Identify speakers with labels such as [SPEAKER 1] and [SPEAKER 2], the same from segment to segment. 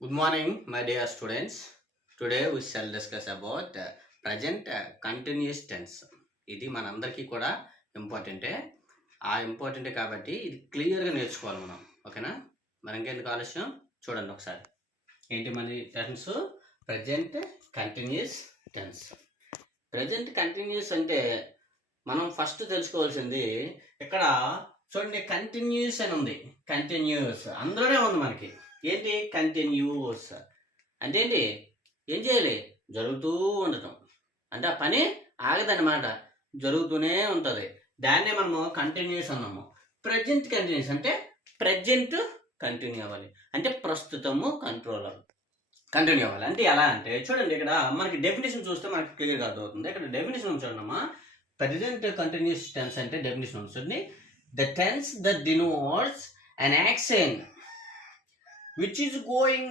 [SPEAKER 1] Good morning, my dear students. Today we shall discuss about uh, present uh, continuous tense. ఇది మనందరికీ కూడా ఇంపార్టెంటే ఆ ఇంపార్టెంటే కాబట్టి ఇది క్లియర్గా నేర్చుకోవాలి మనం. ఓకేనా? మనం ఇంకెందుకు ఆలస్యం? చూడండి ఒకసారి. ఏంటి మన tense present continuous tense present continuous అంటే మనం ఫస్ట్ తెలుసుకోవాల్సింది ఇక్కడ చూడండి కంటిన్యూస్ అని ఉంది. కంటిన్యూస్ అందులోనే ఉంది మనకి. ఏంటి కంటిన్యూస్ అంటే ఏంటి ఏం చేయాలి? జరుగుతూ ఉండటం. అంటే ఆ పని ఆగదన్నమాట. జరుగుతూనే ఉంటుంది. దాన్నే మనము కంటిన్యూస్ అన్నాము. ప్రజెంట్ కంటిన్యూస్ అంటే ప్రజెంట్ కంటిన్యూ అవ్వాలి. అంటే ప్రస్తుతము కంట్రోల్ కంటిన్యూ అవ్వాలి. అంటే ఎలా అంటే చూడండి ఇక్కడ మనకి డెఫినేషన్ చూస్తే మనకి క్లియర్గా అర్థమవుతుంది. ఇక్కడ డెఫినేషన్ చూడమ్మా ప్రజెంట్ కంటిన్యూస్ టెన్స్ అంటే డెఫినేషన్ ఉంటుంది the tense the denotes an action which is going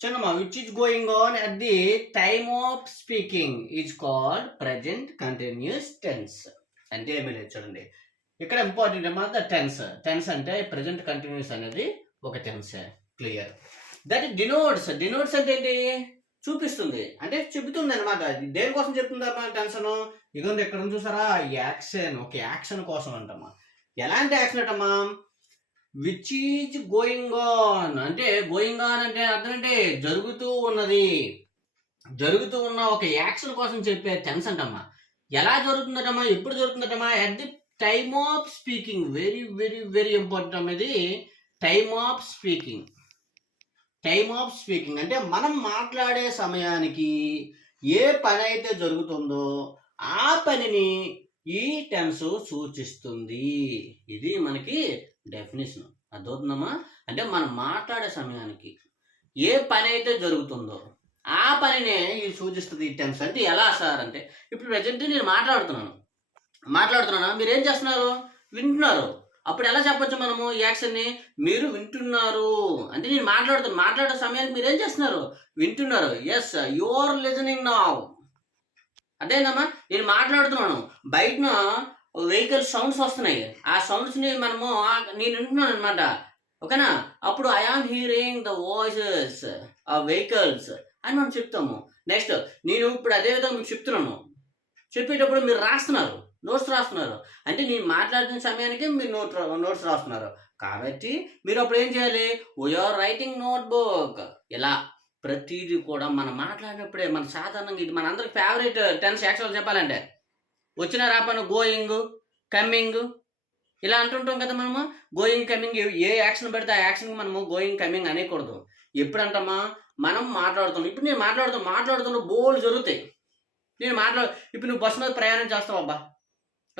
[SPEAKER 1] చిన్నమ్మా which is going on at the time of speaking is called present continuous tense అంటే ఏమీ లేదు చూడండి. ఇక్కడ ఇంపార్టెంట్ ఏమన్నా ద టెన్స్ టెన్స్ అంటే present continuous అనేది ఒక tense clear that denotes denotes అంటే ఏంటి? చూపిస్తుంది. అంటే చెబుతుంది అనమాట దేనికోసం చెప్తుంది అమ్మా టెన్షన్ ఇదిగోండి ఎక్కడ చూసారా? యాక్షన్ ఒక యాక్షన్ కోసం అంటమ్మా. ఎలాంటి యాక్షన్ అంటమ్మా? విచ్ ఈజ్ గోయింగ్ ఆన్ అంటే గోయింగ్ ఆన్ అంటే అర్థం అంటే జరుగుతూ ఉన్నది. జరుగుతూ ఉన్న ఒక యాక్షన్ కోసం చెప్పే టెన్స్ అంటమ్మా. ఎలా జరుగుతుందటమ్మా? ఎప్పుడు జరుగుతుందటమ్మా? At the time of speaking very very very important అమ్మది. Time of speaking time of speaking అంటే మనం మాట్లాడే సమయానికి ఏ పని అయితే జరుగుతుందో ఆ పనిని ఈ టెన్స్ సూచిస్తుంది. ఇది మనకి డెఫినేషన్ అవుతుందమ్మా అంటే మనం మాట్లాడే సమయానికి ఏ పని అయితే జరుగుతుందో ఆ పనినే ఇది సూచిస్తుంది ఈ టెన్స్ అంటే ఎలా సార్ అంటే ఇప్పుడు ప్రజెంట్ నేను మాట్లాడుతున్నాను. మాట్లాడుతున్నానా? మీరు ఏం చేస్తున్నారు? వింటున్నారు. అప్పుడు ఎలా చెప్పొచ్చు మనము ఈ యాక్షన్ని మీరు వింటున్నారు. అంటే నేను మాట్లాడుతున్నాను మాట్లాడే సమయానికి మీరు ఏం చేస్తున్నారు? వింటున్నారు. ఎస్ యువర్ లిజనింగ్ నా అదేనమ్మా నేను మాట్లాడుతున్నాను. బయటన వెహికల్ సౌండ్స్ వస్తున్నాయి. ఆ సౌండ్స్ని మనము నేను వింటున్నాను అనమాట ఓకేనా? అప్పుడు I am hearing the voices ఆ వెహికల్స్ అని మనం చెప్తాము. నెక్స్ట్ నేను ఇప్పుడు అదే విధంగా మీకు చెప్తున్నాను. చెప్పేటప్పుడు మీరు రాస్తున్నారు. నోట్స్ రాస్తున్నారు. అంటే నేను మాట్లాడిన సమయానికి మీరు నోట్ నోట్స్ రాస్తున్నారు. కాబట్టి మీరు అప్పుడు ఏం చేయాలి? వీఆర్ రైటింగ్ నోట్ బుక్ ఇలా ప్రతిదీ కూడా మనం మాట్లాడినప్పుడే మన సాధారణంగా ఇది మన అందరికి ఫేవరెట్ టెన్స్ యాక్చువల్ చెప్పాలంటే. వచ్చిన రాపను గోయింగ్ కమ్మింగ్ ఇలా అంటుంటాం కదా మనము గోయింగ్ కమింగ్ ఏ యాక్షన్ పెడితే ఆ యాక్షన్ మనము గోయింగ్ కమింగ్ అనేకూడదు. ఎప్పుడు మనం మాట్లాడుతున్నాం. ఇప్పుడు నేను మాట్లాడుతాను మాట్లాడుతున్న బోల్ జరుగుతాయి. నేను మాట్లాడు ఇప్పుడు నువ్వు బస్సు మీద ప్రయాణం చేస్తావు అబ్బా.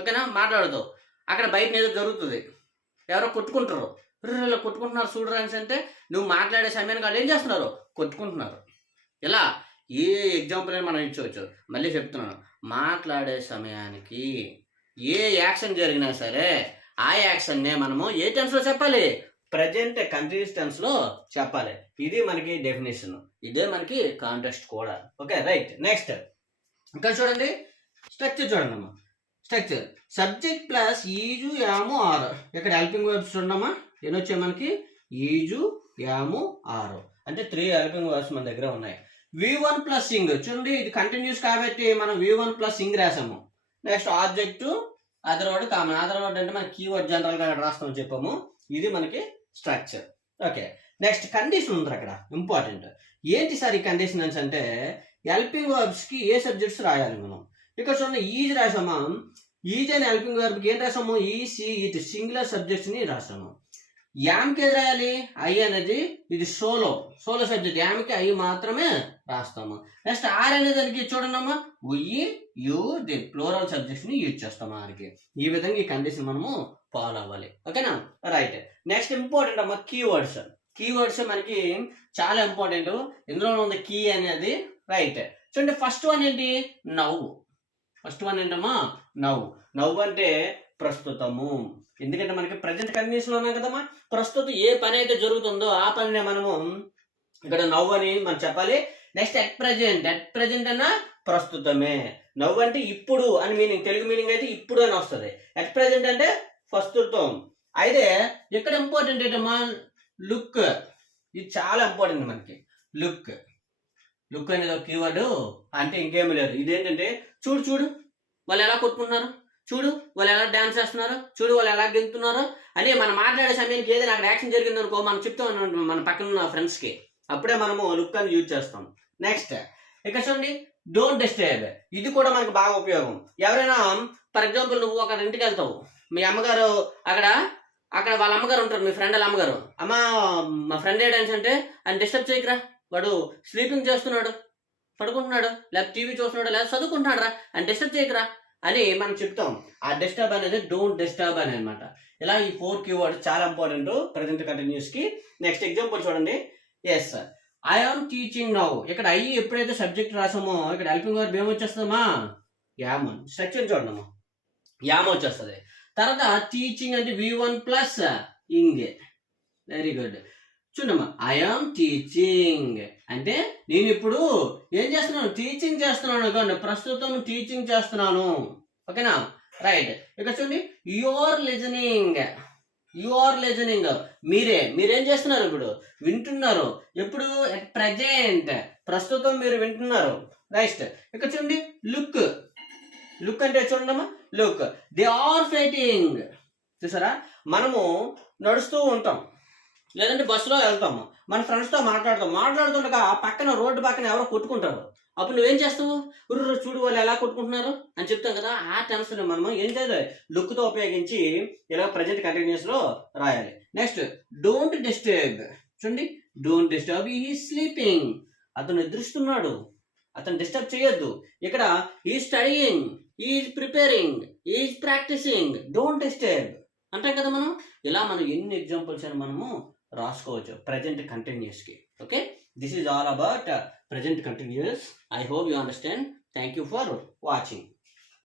[SPEAKER 1] ఓకేనా? మాట్లాడుతావు అక్కడ బయట ఏదో జరుగుతుంది. ఎవరో కొట్టుకుంటారు ఇలా కొట్టుకుంటున్నారు చూడరాని అంటే నువ్వు మాట్లాడే సమయానికి వాళ్ళు ఏం చేస్తున్నారు? కొట్టుకుంటున్నారు. ఇలా ఏ ఎగ్జాంపుల్ అయినా మనం ఇచ్చవచ్చు. మళ్ళీ చెప్తున్నాను. మాట్లాడే సమయానికి ఏ యాక్షన్ జరిగినా సరే ఆ యాక్షన్నే మనము ఏ టెన్స్లో చెప్పాలి? ప్రజెంట్ కంటిన్యూస్ టెన్స్లో చెప్పాలి. ఇది మనకి డెఫినేషన్ ఇదే మనకి కాంటెస్ట్ కూడా ఓకే రైట్ నెక్స్ట్ ఇంకా చూడండి. స్ట్రక్చర్ చూడండి అమ్మా. Structure subject plus is am are ఇక్కడ హెల్పింగ్ వర్బ్స్ చూడమ్మా ఎన్ని వచ్చాయి మనకి? ఈజు యాము ఆరు అంటే త్రీ హెల్పింగ్ వర్బ్స్ మన దగ్గర ఉన్నాయి. V one plus ing. చూడండి ఇది కంటిన్యూస్ కాబట్టి మనం V one plus Singh రాసాము. Next object other word common other word అంటే మన కీవర్డ్ జనరల్గా రాస్తామని చెప్పాము. ఇది మనకి స్ట్రక్చర్ ఓకే నెక్స్ట్ కండిషన్ ఉంది అక్కడ. ఇంపార్టెంట్ ఏంటి సార్ ఈ కండిషన్ అంటే హెల్పింగ్ వర్బ్స్కి ఏ సబ్జెక్ట్స్ రాయాలి మనం? ఇక్కడ చూడండి ఈజ్ రాసామా? ఈజ్ అని హెల్పింగ్ వర్బ్కి ఏం రాసాము? ఈ సి సింగులర్ సబ్జెక్ట్స్ని రాసాము. యామ్కి ఏది రాయాలి? ఐ అనేది ఇది సోలో. Solo subject. యామ్కి ఐ మాత్రమే రాస్తాము. నెక్స్ట్ ఆర్ అనే దానికి చూడండి అమ్మా ఉయ్యి యు ది ప్లోరల్ సబ్జెక్ట్ని యూజ్ చేస్తాం ఆర్కి. ఈ విధంగా ఈ కండిషన్ మనము ఫాలో అవ్వాలి. ఓకేనా? రైట్. నెక్స్ట్ ఇంపార్టెంట్ అమ్మా కీవర్డ్స్. కీవర్డ్స్ మనకి చాలా ఇంపార్టెంట్. ఇందులో ఉంది కీ అనేది? రైట్. చూడండి ఫస్ట్ వన్ ఏంటి? నవ్వు. ఫస్ట్ వన్ ఏంటమ్మా? నవ్వు. నవ్వు అంటే ప్రస్తుతము. ఎందుకంటే మనకి ప్రజెంట్ కండిషన్లో ఉన్నాం కదమ్మా? ప్రస్తుతం ఏ పని అయితే జరుగుతుందో ఆ పనినే మనము ఇక్కడ నవ్వు అని మనం చెప్పాలి. Next at present at present అన్న ప్రస్తుతమే. నవ్వు అంటే ఇప్పుడు అని మీనింగ్ తెలుగు మీనింగ్ అయితే ఇప్పుడు అని వస్తుంది. ఎట్ ప్రజెంట్ అంటే ప్రస్తుతం. అయితే ఇక్కడ ఇంపార్టెంట్ ఏంటమ్మా? లుక్ ఇది చాలా ఇంపార్టెంట్ మనకి. లుక్ లుక్ అనేది ఒక కీవర్డ్ అంటే ఇంకేమీ లేదు. ఇదేంటంటే చూడు చూడు. వాళ్ళు ఎలా కొట్టుకుంటున్నారు? చూడు వాళ్ళు ఎలా డాన్స్ చేస్తున్నారు చూడు వాళ్ళు ఎలా గెలుతున్నారు అని మనం మాట్లాడే సమయానికి ఏదైనా అక్కడ యాక్షన్ జరిగింది అనుకో మనం చెప్తాం మన పక్కన ఉన్న ఫ్రెండ్స్కి అప్పుడే మనము లుక్ అని యూజ్ చేస్తాం. నెక్స్ట్ ఇక్కడ చూడండి డోంట్ డిస్టర్బ్ ఇది కూడా మనకు బాగా ఉపయోగం. ఎవరైనా ఫర్ ఎగ్జాంపుల్ నువ్వు ఒక ఇంటికి వెళ్తావు. మీ అమ్మగారు అక్కడ అక్కడ వాళ్ళ అమ్మగారు ఉంటారు మీ ఫ్రెండ్ వాళ్ళ అమ్మగారు. అమ్మ మా ఫ్రెండ్ ఏ అంటే ఆయన డిస్టర్బ్ చేయకరా. వాడు స్లీపింగ్ చేస్తున్నాడు పడుకుంటున్నాడు లేకపోతే టీవీ చూస్తున్నాడు లేదా చదువుకుంటున్నాడు రా అని డిస్టర్బ్ చేయకురా. అని మనం చెప్తాం? ఆ డిస్టర్బ్ అనేది డోంట్ డిస్టర్బ్ అని అనమాట ఇలా ఈ ఫోర్ కీవర్డ్ చాలా ఇంపార్టెంట్ ప్రజెంట్ కంటిన్యూస్కి నెక్స్ట్ ఎగ్జాంపుల్ చూడండి. Yes I am teaching now ఇక్కడ ఐ ఎప్పుడైతే సబ్జెక్ట్ రాసామో ఇక్కడ హెల్పింగ్ వర్బ్ ఏమొచ్చేస్తుందమ్మా యామ్ స్ట్రక్చర్ చూడమ్మా యామ్ వచ్చేస్తుంది. తర్వాత టీచింగ్ అంటే V one plus ing. Very good చూడమ్మా ఐఆమ్ టీచింగ్ అంటే నేను ఇప్పుడు ఏం చేస్తున్నాను? టీచింగ్ చేస్తున్నాను అనుకోండి. ప్రస్తుతం టీచింగ్ చేస్తున్నాను. ఓకేనా? రైట్. ఇక చూడండి. యువర్ లిజనింగ్ యువర్ లిజనింగ్ మీరే. మీరేం చేస్తున్నారు ఇప్పుడు? వింటున్నారు. ఎప్పుడు? ఎట్ ప్రజెంట్ ప్రస్తుతం మీరు వింటున్నారు. రైట్. ఇక్కడ చూడండి. లుక్ లుక్ అంటే చూడండమ్మా. లుక్ దే ఆర్ ఫైటింగ్ చూసారా? మనము నడుస్తూ ఉంటాం. లేదంటే బస్సులో వెళ్తాము. మన ఫ్రెండ్స్తో మాట్లాడతాం. మాట్లాడుతుండగా ఆ పక్కన రోడ్డు పక్కన ఎవరో కొట్టుకుంటారు. అప్పుడు నువ్వేం చేస్తావు? ఉర్రు చూడు వాళ్ళు ఎలా కొట్టుకుంటున్నారు? అని చెప్తాం కదా ఆ టెన్షన్ మనము ఏం చేయాలి? లుక్తో ఉపయోగించి ఇలా ప్రజెంట్ కంటిన్యూస్లో రాయాలి. నెక్స్ట్ డోంట్ డిస్టర్బ్ చూడండి. డోంట్ డిస్టర్బ్ ఈ స్లీపింగ్ అతను నిద్రిస్తున్నాడు. అతను డిస్టర్బ్ చేయొద్దు. ఇక్కడ ఈ studying is preparing is practising don't disturb అంటాం కదా మనం? ఇలా మనం ఎన్ని ఎగ్జాంపుల్స్ అని మనము రాసుకోవచ్చు present కంటిన్యూస్కి okay this is all about present continuous I hope you understand thank you for watching